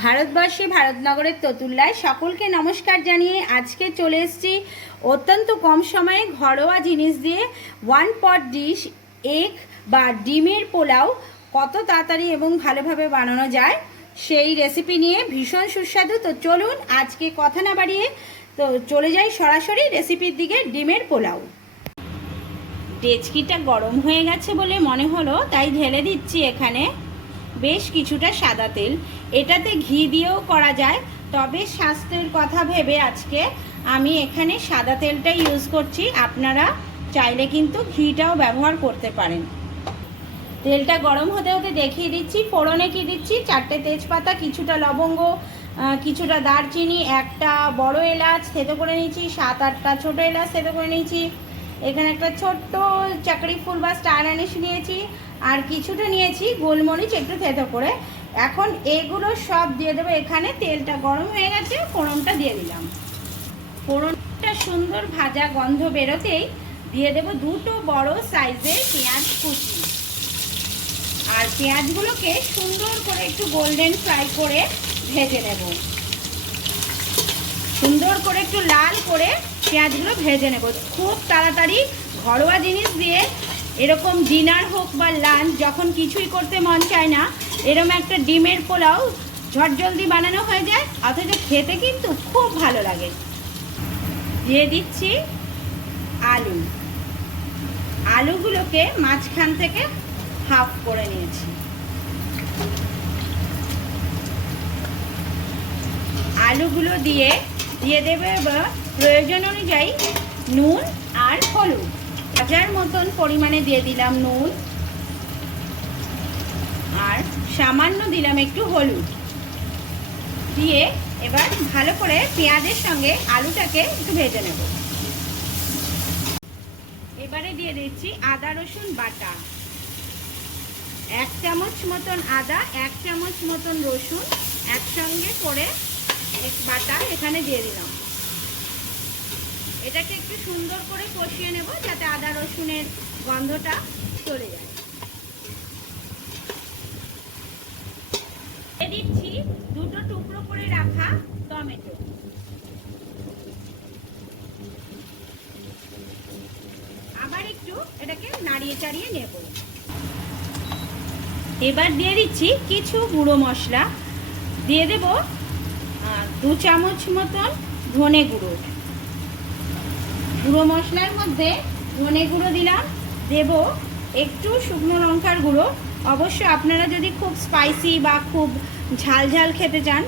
ভারতবর্ষে, ভারতনগরের ততুল্লায় সকলকে নমস্কার জানিয়ে আজকে চলে এসেছি অত্যন্ত কম সময়ে ঘরোয়া জিনিস দিয়ে ওয়ান পট ডিশ এগ বা ডিমের পোলাও কত তাড়াতাড়ি এবং ভালোভাবে বানানো যায় সেই রেসিপি নিয়ে ভীষণ সুস্বাদু। তো চলুন আজকে কথা না বাড়িয়ে তো চলে যাই সরাসরি রেসিপির দিকে, ডিমের পোলাও। ডেচকিটা গরম হয়ে গেছে বলে মনে হলো, তাই ঢেলে দিচ্ছি এখানে। বেশ কিছুটা সাদা তেল। এটাতে ঘি দিয়েও করা যায়। তবে স্বাস্থ্যের কথা ভেবে আজকে আমি এখানে সাদা তেলটা ইউজ করছি। আপনারা চাইলে কিন্তু ঘিটাও ব্যবহার করতে পারেন। তেলটা গরম হতে হতে দেখিয়ে দিচ্ছি। ফোড়নে কি দিচ্ছি? চারটে তেজপাতা, কিছুটা লবঙ্গ কিছুটা দারচিনি, একটা বড় এলাচ থেতো করে নিয়েছি, সাত আটটা ছোট এলাচ থেতো করে নিয়েছি। এখানে একটা ছোট্ট চাকরি ফুল বা স্টার আনিস নিয়েছি। আর কিছুটা নিয়েছি, গোলমরিচ একটু থেতো করে। এখন এগুলো সব দিয়ে দেবো। এখানে তেলটা গরম হয়ে গেছে, ফোড়নটা দিয়ে দিলাম। ফোড়নটা সুন্দর ভাজা গন্ধ বেরোতেই দিয়ে দেবো দুটো বড় সাইজের পেঁয়াজ কুচি। আর পেঁয়াজগুলোকে সুন্দর করে একটু গোল্ডেন ফ্রাই করে ভেজে নেব। সুন্দর করে একটু লাল করে পেঁয়াজগুলো ভেজে নেব। খুব তাড়াতাড়ি ঘরোয়া জিনিস দিয়ে এরকম ডিনার হোক বা লাঞ্চ যখন কিছুই করতে মন চায় না এরকম একটা ডিমের পোলাও ঝট জলদি বানানো হয়ে যায়, অথচ খেতে কিন্তু খুব ভালো লাগে। দিয়ে দিচ্ছি আলু। আলুগুলোকে মাঝখান থেকে হাফ করে নিয়েছি। আলুগুলো দিয়ে দিয়ে দেবে প্রয়োজন অনুযায়ী নুন আর হলুদ। হাজার মতন পরিমাণে দিয়ে দিলাম নুন। আর সামান্য দিলাম একটু হলুদ। দিয়ে এবার ভালো করে পেঁয়াজের সঙ্গে আলুটাকে একটু ভেজে নেব। এবারে দিয়ে দিচ্ছি আদা, রসুন, বাটা। এক চামচ মতন আদা, এক চামচ মতন রসুন। একসঙ্গে করে বাটা এখানে দিয়ে দিলাম। এটাকে একটু সুন্দর করে কষিয়ে নেব যাতে আদা রসুনের গন্ধটা চলে যায়। দিচ্ছি দুটো টুকরো করে রাখা টমেটো। আবার একটু এটাকে নাড়িয়ে চাড়িয়ে নেব। এবার দিয়ে দিচ্ছি কিছু গুঁড়ো মশলা। দিয়ে দেব দু চামচ মতন ধনে গুঁড়ো। গুঁড়ো মশলার মধ্যে ধনে গুঁড়ো দিলাম, দেব একটু শুকনো লঙ্কার গুঁড়ো। অবশ্য আপনারা যদি খুব স্পাইসি বা খুব ঝাল ঝাল খেতে চান,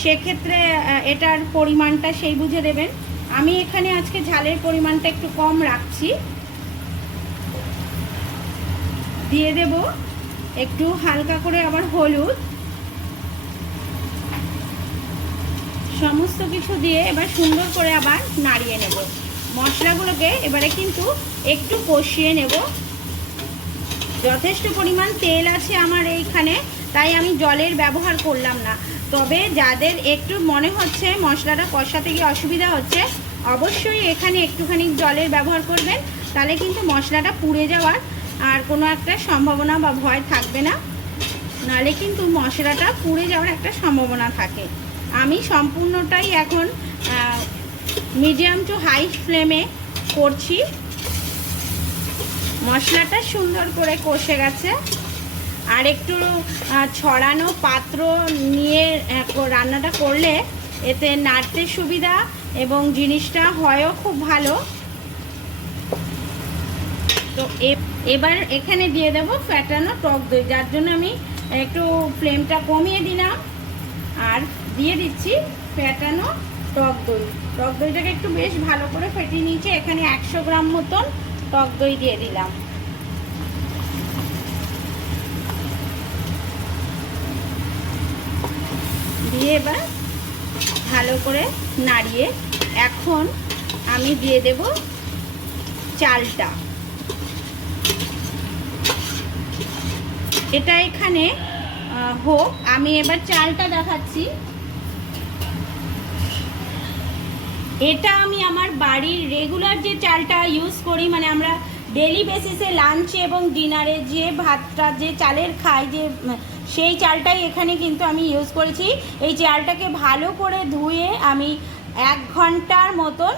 সেক্ষেত্রে এটার পরিমাণটা সেই বুঝে দেবেন। আমি এখানে আজকে ঝালের পরিমাণটা একটু কম রাখছি। দিয়ে দেব একটু হালকা করে আবার হলুদ। সমস্ত কিছু দিয়ে এবার সুন্দর করে আবার নাড়িয়ে নেব। মশলাগুলোকে এবারে কিন্তু একটু কষিয়ে নেব। যথেষ্ট পরিমাণ তেল আছে আমার এইখানে, তাই আমি জলের ব্যবহার করলাম না। তবে যাদের একটু মনে হচ্ছে মশলাটা কষাতে গিয়ে অসুবিধা হচ্ছে, অবশ্যই এখানে একটুখানি জলের ব্যবহার করবেন, তাহলে কিন্তু মশলাটা পুড়ে যাওয়ার আর কোনো একটা সম্ভাবনা বা ভয় থাকবে না। নাহলে কিন্তু মশলাটা পুড়ে যাওয়ার একটা সম্ভাবনা থাকে। আমি সম্পূর্ণটাই এখন মিডিয়াম টু হাই ফ্লেমে করছি। মশলাটা সুন্দর করে কষে গেছে। আর একটু ছড়ানো পাত্র নিয়ে রান্নাটা করলে এতে নাড়তে সুবিধা এবং জিনিসটা হয়ও খুব ভালো। তো এবার এখানে দিয়ে দেবো ফ্যাটানো টক দই, যার জন্য আমি একটু ফ্লেমটা কমিয়ে দিলাম। আর দিয়ে দিচ্ছি ফ্যাটানো টক দই। টক দইটাকে একটু বেশ ভালো করে ফেটিয়ে নিয়েছি। এখানে একশো গ্রাম মতন টক দই দিয়ে দিলাম। দিয়ে এবার ভালো করে নাড়িয়ে এখন আমি দিয়ে দেব চালটা। এটা এখানে হোক, আমি এবার চালটা দেখাচ্ছি। এটা আমি আমার বাড়ির রেগুলার যে চালটা ইউজ করি মানে আমরা ডেলি বেসিসে লাঞ্চে এবং ডিনারে যে ভাতটা, যে চালের খাই, যে সেই চালটাই এখানে কিন্তু আমি ইউজ করেছি। এই চালটাকে ভালো করে ধুয়ে আমি এক ঘণ্টার মতন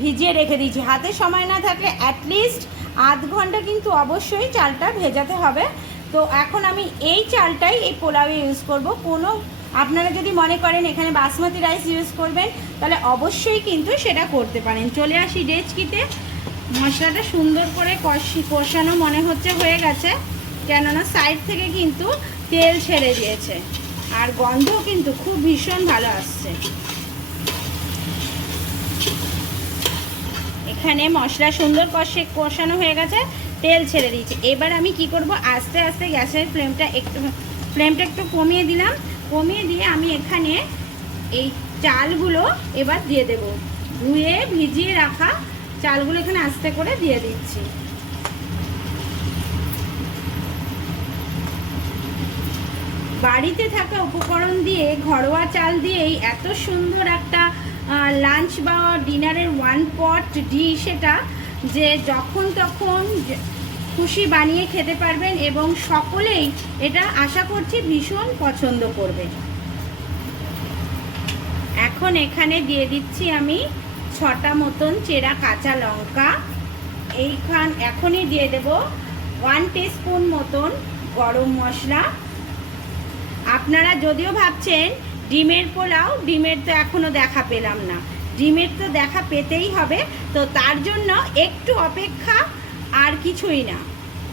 ভিজিয়ে রেখে দিয়েছি। হাতে সময় না থাকলে অ্যাটলিস্ট আধ ঘণ্টা কিন্তু অবশ্যই চালটা ভেজাতে হবে। তো এখন আমি এই চালটাই এই পোলাওয়ে ইউজ করব। কোনো আপনারা যদি মনে করেন এখানে বাসমতি রাইস ইউজ করবেন, তাহলে অবশ্যই কিন্তু সেটা করতে পারেন। চলে আসি ডেচকিতে। মশলাটা সুন্দর করে কষি কষানো মনে হচ্ছে হয়ে গেছে, কেননা সাইড থেকে কিন্তু তেল ছেড়ে দিয়েছে। আর গন্ধও কিন্তু খুব ভীষণ ভালো আসছে। এখানে মশলা সুন্দর কষে কষানো হয়ে গেছে, তেল ছেড়ে দিয়েছে। এবার আমি কি করব? আস্তে আস্তে গ্যাসের ফ্লেমটা একটু ফ্লেমটা একটু কমিয়ে দিলাম। কমিয়ে দিয়ে আমি এখানে এই চালগুলো এবার দিয়ে দেব। ধুয়ে ভিজিয়ে রাখা চালগুলো এখানে আস্তে করে দিয়ে দিচ্ছি। বাড়িতে থাকা উপকরণ দিয়ে, ঘরোয়া চাল দিয়েই এত সুন্দর একটা লাঞ্চ বা ডিনারের ওয়ান পট ডিশ এটা যে যখন তখন খুশি বানিয়ে খেতে পারবেন এবং সকলেই এটা আশা করছি ভীষণ পছন্দ করবে। এখন এখানে দিয়ে দিচ্ছি আমি ছটা মতন চেরা কাঁচা লঙ্কা। এইখান এখনই দিয়ে দেব ওয়ান স্পুন মতন গরম মশলা। আপনারা যদিও ভাবছেন ডিমের পোলাও, ডিমের তো এখনও দেখা পেলাম না। ডিমের তো দেখা পেতেই হবে, তো তার জন্য একটু অপেক্ষা আর কিছুই না।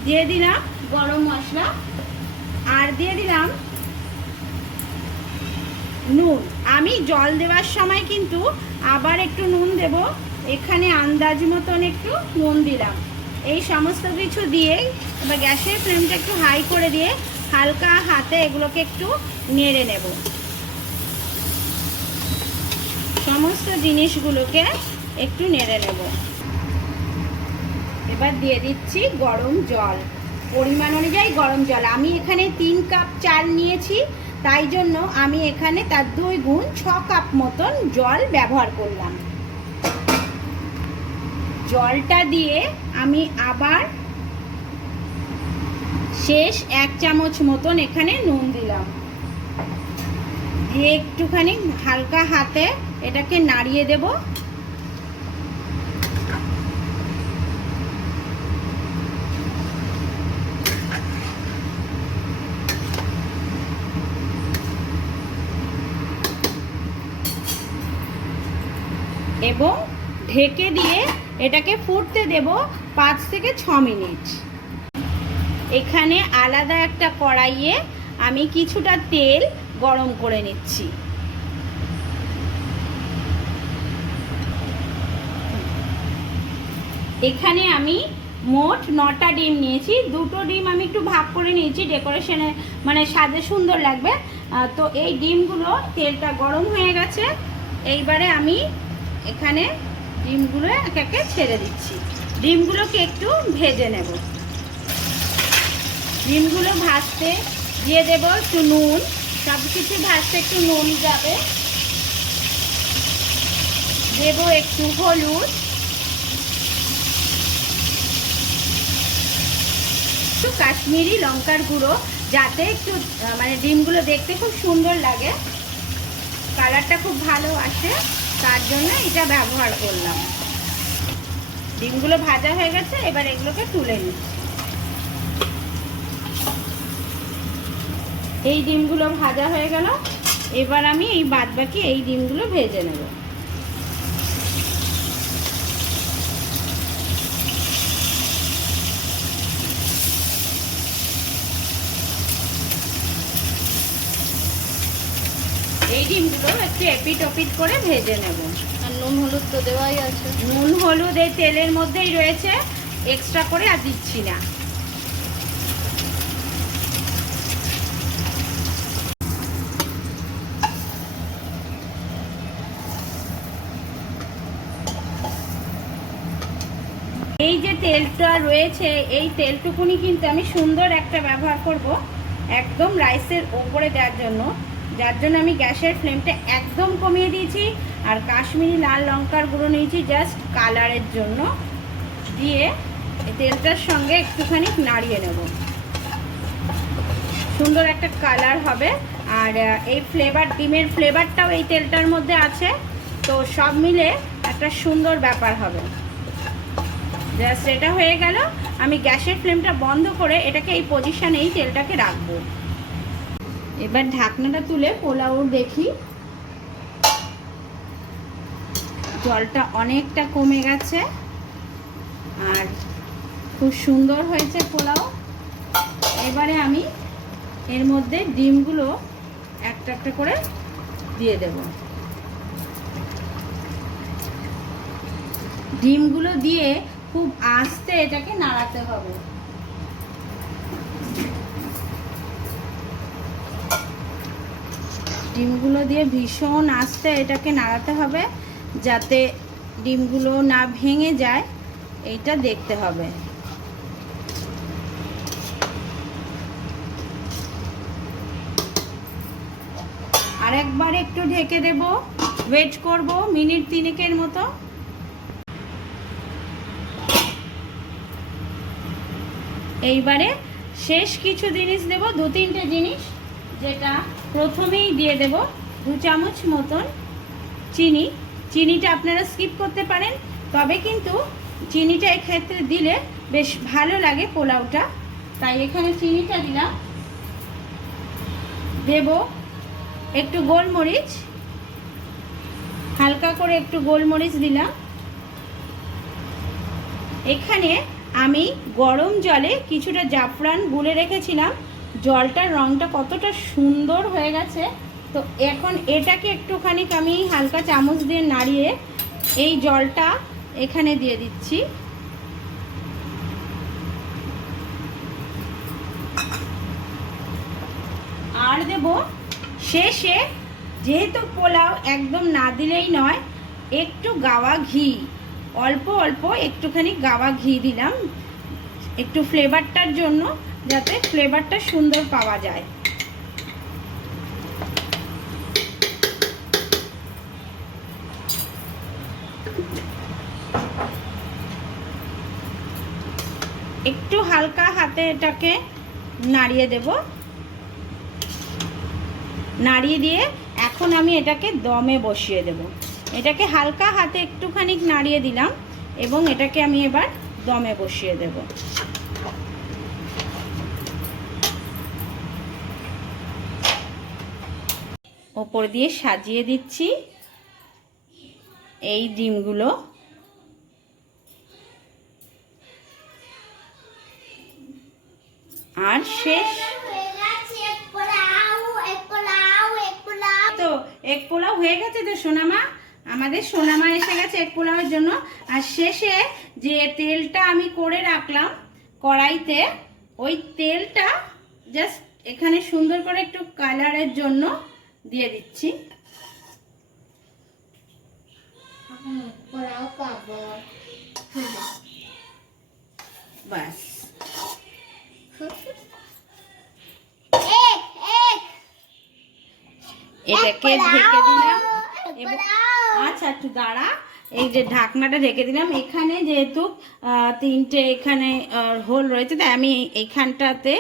দিয়ে দিলাম গরম মশলা আর দিয়ে দিলাম নুন। আমি জল দেওয়ার সময় কিন্তু আবার একটু নুন দেব। এখানে আন্দাজ মতন একটু নুন দিলাম। এই সমস্ত কিছু দিয়ে এবার গ্যাসের ফ্লেমটা একটু হাই করে দিয়ে হালকা হাতে এগুলোকে একটু নেড়ে নেব। সমস্ত জিনিসগুলোকে একটু নেড়ে নেব। এবার দিয়ে দিচ্ছি গরম জল। পরিমাণ অনুযায়ী গরম জল। আমি এখানে তিন কাপ চাল নিয়েছি, তাই জন্য আমি এখানে তার দুই গুণ ছ কাপ মতন জল ব্যবহার করলাম। জলটা দিয়ে আমি আবার শেষ এক চামচ মতন এখানে নুন দিলাম। দিয়ে একটুখানি হালকা হাতে এটাকে নাড়িয়ে দেব। এবং ঢেকে দিয়ে এটাকে ফুটতে দেব পাঁচ থেকে ছ মিনিট। এখানে আলাদা একটা কড়াইয়ে আমি কিছুটা তেল গরম করে নিচ্ছি। এখানে আমি মোট নটা ডিম নিয়েছি, দুটো ডিম আমি একটু ভাগ করে নিয়েছি ডেকোরেশনে মানে সাজে সুন্দর লাগবে। তো এই ডিমগুলো তেলটা গরম হয়ে গেছে। এইবারে আমি এখানে ডিমগুলো এক একে ছেড়ে দিচ্ছি। ডিমগুলোকে একটু ভেজে নেব। ডিমগুলো ভাজতে দিয়ে দেব একটু নুন। সব কিছু ভাজতে একটু নুন যাবে। দেব একটু হলুদ। একটু কাশ্মীরি লঙ্কার গুঁড়ো যাতে একটু মানে ডিমগুলো দেখতে খুব সুন্দর লাগে। কালারটা খুব ভালো আসে। তার জন্য এটা ব্যবহার করলাম। ডিমগুলো ভাজা হয়ে গেছে, এবার এগুলোকে তুলে নিচ্ছি। এই ডিমগুলো ভাজা হয়ে গেল, এবার আমি এই বাদবাকি এই ডিমগুলো ভেজে নেব। এই ডিমগুলো একটু এপিট ওপিট করে ভেজে নেব। আর নুন হলুদ তো দেওয়াই আছে। নুন হলুদ এই তেলের মধ্যেই রয়েছে এক্সট্রা করে আর দিচ্ছি না। এই যে তেলটা রয়েছে এই তেলটুকুনি কিন্তু আমি সুন্দর একটা ব্যবহার করব একদম রাইসের ওপরে দেওয়ার জন্য। যার জন্য আমি গ্যাসের ফ্লেমটা একদম কমিয়ে দিয়েছি আর কাশ্মীরি লাল লঙ্কার গুঁড়ো নিয়েছি জাস্ট কালারের জন্য। দিয়ে তেলটার সঙ্গে একটুখানি নাড়িয়ে নেব। সুন্দর একটা কালার হবে। আর এই ফ্লেভার, ডিমের ফ্লেভারটাও এই তেলটার মধ্যে আছে। তো সব মিলে একটা সুন্দর ব্যাপার হবে। জাস্ট এটা হয়ে গেল। আমি গ্যাসের ফ্লেমটা বন্ধ করে এটাকে এই পজিশানেই তেলটাকে রাখব। এবার ঢাকনাটা তুলে পোলাও দেখি। জলটা অনেকটা কমে গেছে। আর খুব সুন্দর হয়েছে পোলাও। এবারে আমি এর মধ্যে ডিমগুলো একটা একটা করে দিয়ে দেব। ডিমগুলো দিয়ে খুব আস্তে এটাকে নাড়াতে হবে। ডিমগুলো দিয়ে ভীষণ আস্তে এটাকে নাড়াতে হবে যাতে ডিমগুলো না ভেঙে যায়, এইটা দেখতে হবে। আরেকবার একটু ঢেকে দেব ওয়েট করব মিনিট তিনেকের মতো। এইবারে শেষ কিছু জিনিস দেব, দু তিনটে জিনিস। যেটা প্রথমেই দিয়ে দেব দু চামচ মতন চিনি। চিনিটা আপনারা স্কিপ করতে পারেন, তবে কিন্তু চিনিটা এক্ষেত্রে দিলে বেশ ভালো লাগে পোলাওটা। তাই এখানে চিনিটা দিলাম। দেব একটু গোলমরিচ। হালকা করে একটু গোলমরিচ দিলাম। এখানে আমি গরম জলে কিছুটা জাফরান গুলে রেখেছিলাম। জলটার রঙটা কতটা সুন্দর হয়ে গেছে। তো এখন এটাকে একটুখানি আমি হালকা চামচ দিয়ে নাড়িয়ে এই জলটা এখানে দিয়ে দিচ্ছি। আর দেব শেষে যেহেতু পোলাও একদম না দিলেই নয়, একটু গাওয়া ঘি। অল্প অল্প একটুখানি গাওয়া ঘি দিলাম। একটু ফ্লেভারটার জন্য যাতে ফ্লেভারটা সুন্দর পাওয়া যায়। একটু হালকা হাতে এটাকে নাড়িয়ে দেব। নাড়িয়ে দিয়ে এখন আমি এটাকে দমে বসিয়ে দেব। এটাকে হালকা হাতে একটুখানি নাড়িয়ে দিলাম এবং এটাকে আমি এবার দমে বসিয়ে দেব। ওপর দিয়ে সাজিয়ে দিচ্ছি এই ডিমগুলো। আর শেষ। তো এক পোলাও হয়ে গেছে তো সোনামা? আমাদের সোনামা এসে গেছে এক পোলাওয়ের জন্য। আর শেষে যে তেলটা আমি করে রাখলাম কড়াইতে, ওই তেলটা জাস্ট এখানে সুন্দর করে একটু কালারের জন্য দিয়ে দিচ্ছি। বাস এটাকে ঢেকে দিলাম। এবং আচ্ছা একটু দাঁড়া। এই যে ঢাকনাটা ঢেকে দিলাম। এখানে যেহেতু আহ, তিনটে এখানে হোল রয়েছে তাই আমি এই- এইখানটাতে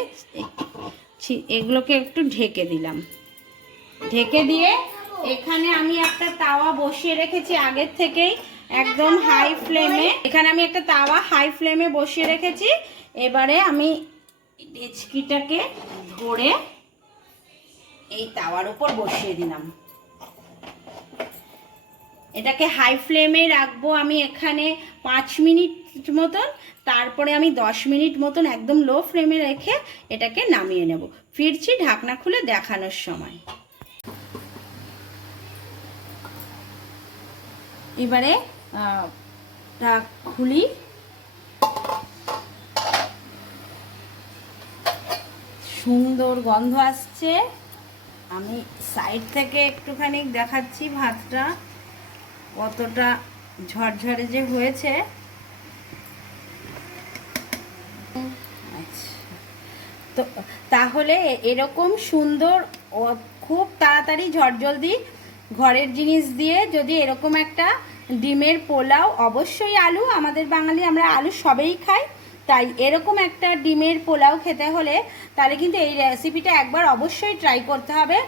এগুলোকে একটু ঢেকে দিলাম। ঢেকে দিয়ে এখানে আমি একটা তাওয়া বসিয়ে রেখেছি আগের থেকেই, একদম হাই ফ্লেমে এখানে আমি একটা তাওয়া হাই ফ্লেমে বসিয়ে রেখেছি। এবারে আমি ডেচকিটাকে ধরে এই তাওয়ার উপর বসিয়ে দিলাম। এটাকে হাই ফ্লেমে রাখব আমি এখানে পাঁচ মিনিট মতন, তারপরে আমি দশ মিনিট মতন একদম লো ফ্লেমে রেখে এটাকে নামিয়ে নেব। ফিরছি ঢাকনা খুলে দেখানোর সময়। এবারে টা খুলি। সুন্দর গন্ধ আসছে। আমি সাইড থেকে একটুখানি দেখাচ্ছি ভাতটা। কতটা ঝরঝরে যে হয়েছে। আচ্ছা। তো, তাহলে এরকম সুন্দর খুব তাড়াতাড়ি ঝটজলদি ঘরের জিনিস দিয়ে যদি এরকম একটা ডিমের পোলাও, অবশ্যই আলু। আমাদের বাঙালি আমরা আলু সবেই খাই। তাই এরকম একটা ডিমের পোলাও খেতে হলে তাহলে কিন্তু এই রেসিপিটা একবার অবশ্যই ট্রাই করতে হবে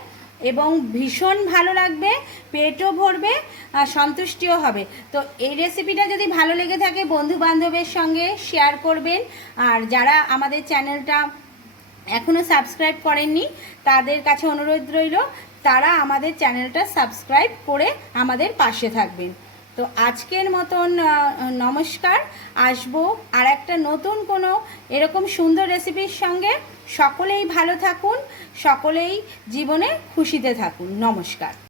এবং ভীষণ ভালো লাগবে, পেটও ভরবে, আর সন্তুষ্টিও হবে। তো এই রেসিপিটা যদি ভালো লেগে থাকে বন্ধু বান্ধবের সঙ্গে শেয়ার করবেন। আর যারা আমাদের চ্যানেলটা এখনও সাবস্ক্রাইব করেননি, তাদের কাছে অনুরোধ রইল তারা আমাদের চ্যানেলটা সাবস্ক্রাইব করে আমাদের পাশে থাকবেন। তো আজকের মতন নমস্কার। আসব আর একটা নতুন কোনো এরকম সুন্দর রেসিপির সঙ্গে। সকলেই ভালো থাকুন, সকলেই জীবনে খুশিতে থাকুন। নমস্কার।